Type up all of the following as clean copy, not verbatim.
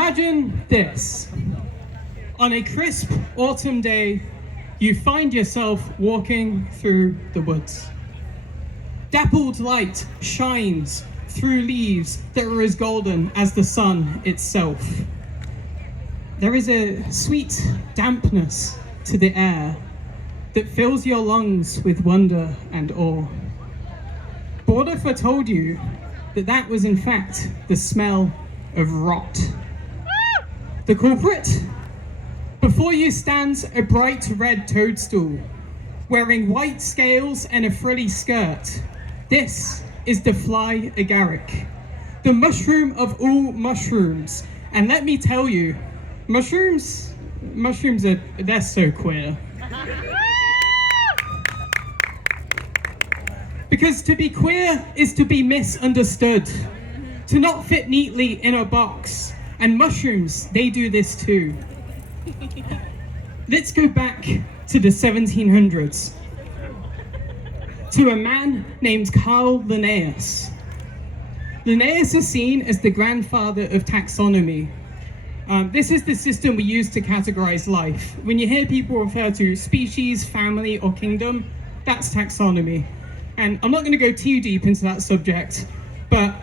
Imagine this. On a crisp autumn day, you find yourself walking through the woods. Dappled light shines through leaves that are as golden as the sun itself. There is a sweet dampness to the air that fills your lungs with wonder and awe. But what if I told you that that was in fact the smell of rot? The culprit? Before you stands a bright red toadstool, wearing white scales and a frilly skirt. This is the fly agaric, the mushroom of all mushrooms. And let me tell you, mushrooms they're so queer. Because to be queer is to be misunderstood, to not fit neatly in a box. And mushrooms, they do this too. Let's go back to the 1700s, to a man named Carl Linnaeus. Linnaeus is seen as the grandfather of taxonomy. This is the system we use to categorize life. When you hear people refer to species, family, or kingdom, that's taxonomy. And I'm not going to go too deep into that subject, but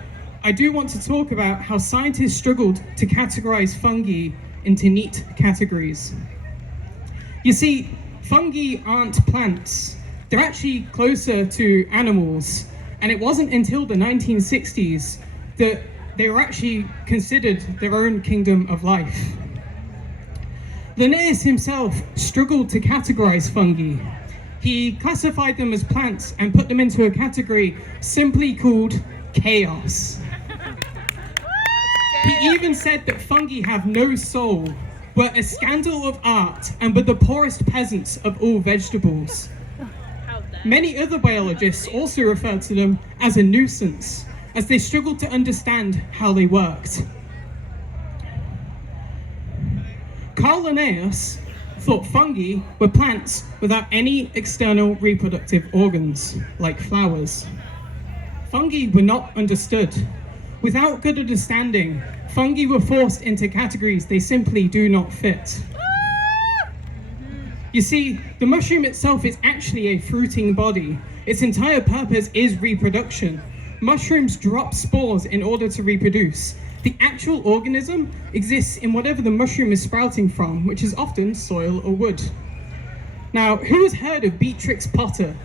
I do want to talk about how scientists struggled to categorize fungi into neat categories. You see, fungi aren't plants. They're actually closer to animals. And it wasn't until the 1960s that they were actually considered their own kingdom of life. Linnaeus himself struggled to categorize fungi. He classified them as plants and put them into a category simply called chaos. He even said that fungi have no soul, were a scandal of art, and were the poorest peasants of all vegetables. Many other biologists also referred to them as a nuisance, as they struggled to understand how they worked. Carl Linnaeus thought fungi were plants without any external reproductive organs, like flowers. Fungi were not understood. Without good understanding, fungi were forced into categories they simply do not fit. You see, the mushroom itself is actually a fruiting body. Its entire purpose is reproduction. Mushrooms drop spores in order to reproduce. The actual organism exists in whatever the mushroom is sprouting from, which is often soil or wood. Now, who has heard of Beatrix Potter?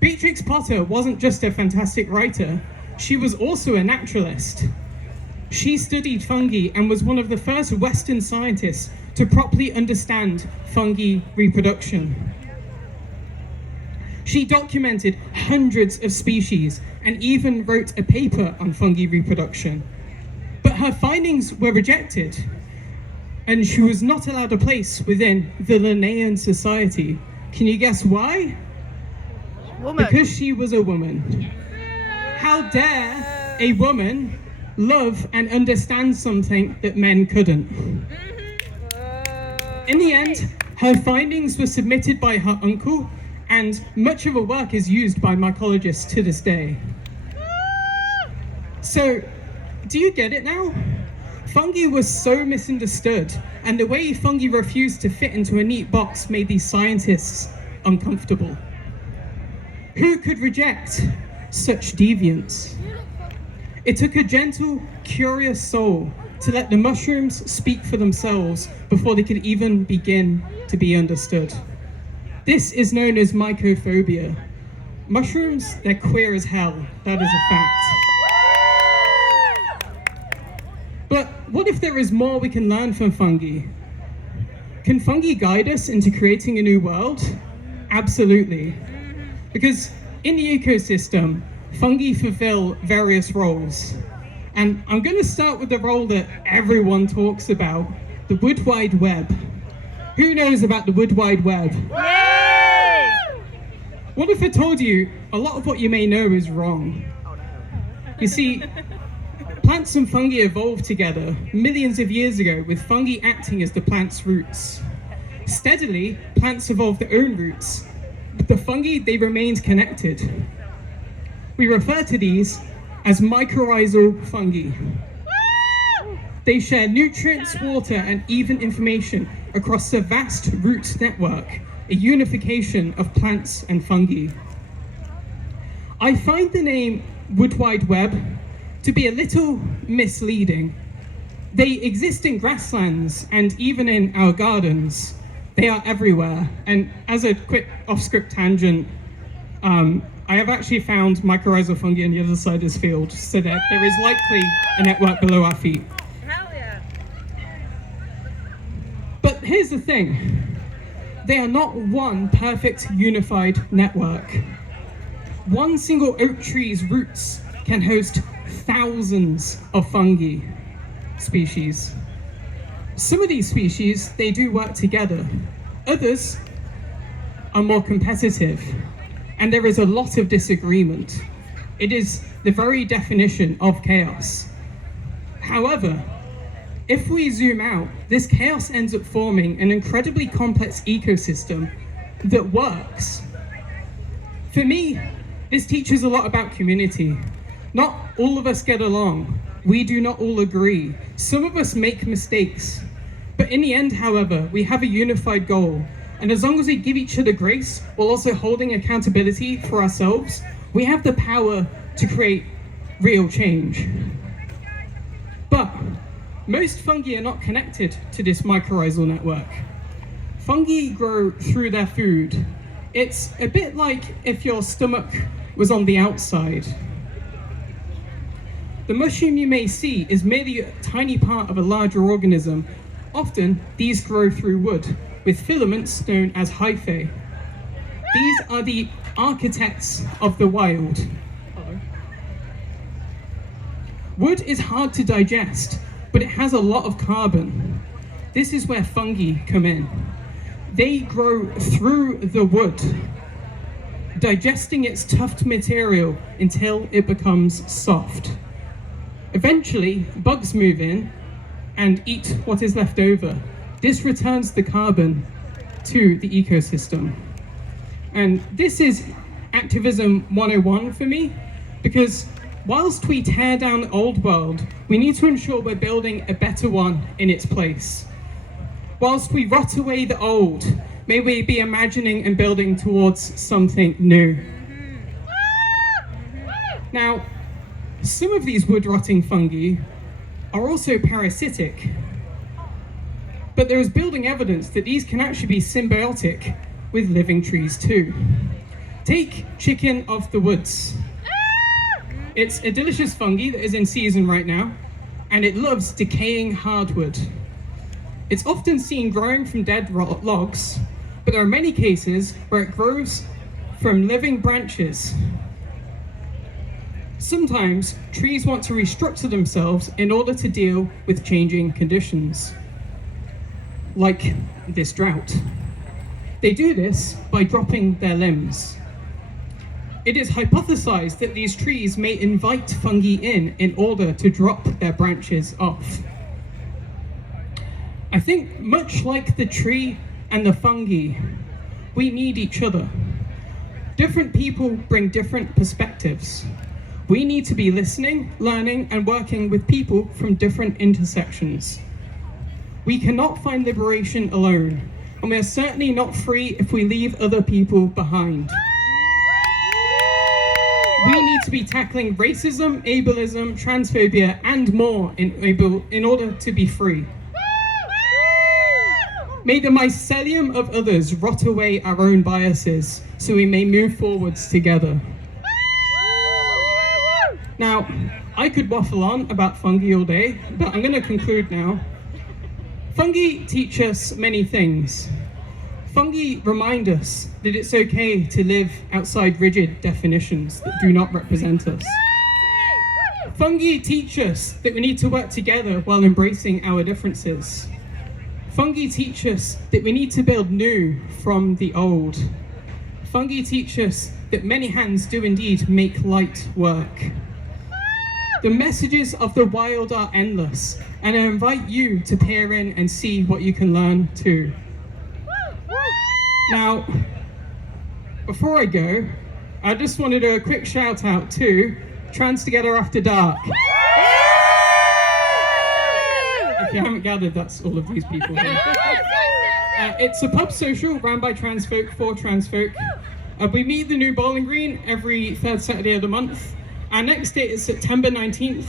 Beatrix Potter wasn't just a fantastic writer, she was also a naturalist. She studied fungi and was one of the first Western scientists to properly understand fungi reproduction. She documented hundreds of species and even wrote a paper on fungi reproduction. But her findings were rejected, and she was not allowed a place within the Linnaean Society. Can you guess why? Woman. Because she was a woman. How dare a woman love and understand something that men couldn't? In the end, her findings were submitted by her uncle, and much of her work is used by mycologists to this day. So, do you get it now? Fungi was so misunderstood, and the way fungi refused to fit into a neat box made these scientists uncomfortable. Who could reject such deviance? It took a gentle, curious soul to let the mushrooms speak for themselves before they could even begin to be understood. This is known as mycophobia. Mushrooms, they're queer as hell. That is a fact. But what if there is more we can learn from fungi? Can fungi guide us into creating a new world? Absolutely. Because in the ecosystem, fungi fulfill various roles. And I'm going to start with the role that everyone talks about, the Wood Wide Web. Who knows about the Wood Wide Web? Yay! What if I told you a lot of what you may know is wrong? You see, plants and fungi evolved together millions of years ago, with fungi acting as the plant's roots. Steadily, plants evolved their own roots, but the fungi, they remained connected. We refer to these as mycorrhizal fungi. They share nutrients, water, and even information across the vast root network, a unification of plants and fungi. I find the name Wood Wide Web to be a little misleading. They exist in grasslands and even in our gardens. They are everywhere. And as a quick off-script tangent, I have actually found mycorrhizal fungi on the other side of this field, so that there is likely a network below our feet. Hell yeah. But here's the thing. They are not one perfect unified network. One single oak tree's roots can host thousands of fungi species. Some of these species, they do work together. Others are more competitive, and there is a lot of disagreement. It is the very definition of chaos. However, if we zoom out, this chaos ends up forming an incredibly complex ecosystem that works. For me, this teaches a lot about community. Not all of us get along. We do not all agree. Some of us make mistakes. But in the end, however, we have a unified goal. And as long as we give each other grace, while also holding accountability for ourselves, we have the power to create real change. But most fungi are not connected to this mycorrhizal network. Fungi grow through their food. It's a bit like if your stomach was on the outside. The mushroom you may see is merely a tiny part of a larger organism. Often, these grow through wood, with filaments known as hyphae. These are the architects of the wild. Wood is hard to digest, but it has a lot of carbon. This is where fungi come in. They grow through the wood, digesting its tough material until it becomes soft. Eventually, bugs move in and eat what is left over. This returns the carbon to the ecosystem. And this is activism 101 for me, because whilst we tear down the old world, we need to ensure we're building a better one in its place. Whilst we rot away the old, may we be imagining and building towards something new. Now, some of these wood-rotting fungi are also parasitic, but there is building evidence that these can actually be symbiotic with living trees too. Take chicken of the woods. It's a delicious fungi that is in season right now, and it loves decaying hardwood. It's often seen growing from dead logs, but there are many cases where it grows from living branches. Sometimes trees want to restructure themselves in order to deal with changing conditions, like this drought. They do this by dropping their limbs. It is hypothesized that these trees may invite fungi in order to drop their branches off. I think much like the tree and the fungi, we need each other. Different people bring different perspectives. We need to be listening, learning, and working with people from different intersections. We cannot find liberation alone, and we are certainly not free if we leave other people behind. We need to be tackling racism, ableism, transphobia, and more in order to be free. May the mycelium of others rot away our own biases, so we may move forwards together. Now, I could waffle on about fungi all day, but I'm going to conclude now. Fungi teach us many things. Fungi remind us that it's okay to live outside rigid definitions that do not represent us. Fungi teach us that we need to work together while embracing our differences. Fungi teach us that we need to build new from the old. Fungi teach us that many hands do indeed make light work. The messages of the wild are endless, and I invite you to peer in and see what you can learn too. Now, before I go, I just want to do a quick shout out to Trans Together After Dark. if you haven't gathered, that's all of these people here. It's a pub social run by trans folk for trans folk. We meet at the new Bowling Green every third Saturday of the month. Our next date is September 19th,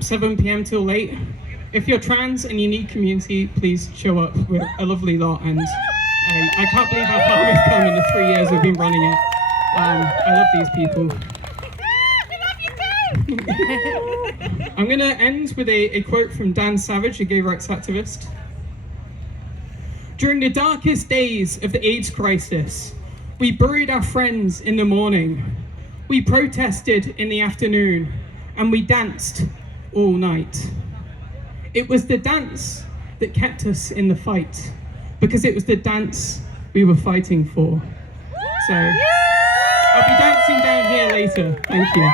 7 p.m. till late. If you're trans and you need community, please show up. We're a lovely lot, and I can't believe how far we've come in the 3 years we've been running it. I love these people. I'm going to end with a quote from Dan Savage, a gay rights activist. During the darkest days of the AIDS crisis, we buried our friends in the morning. We protested in the afternoon, and we danced all night. It was the dance that kept us in the fight, because it was the dance we were fighting for. So, I'll be dancing down here later. Thank you.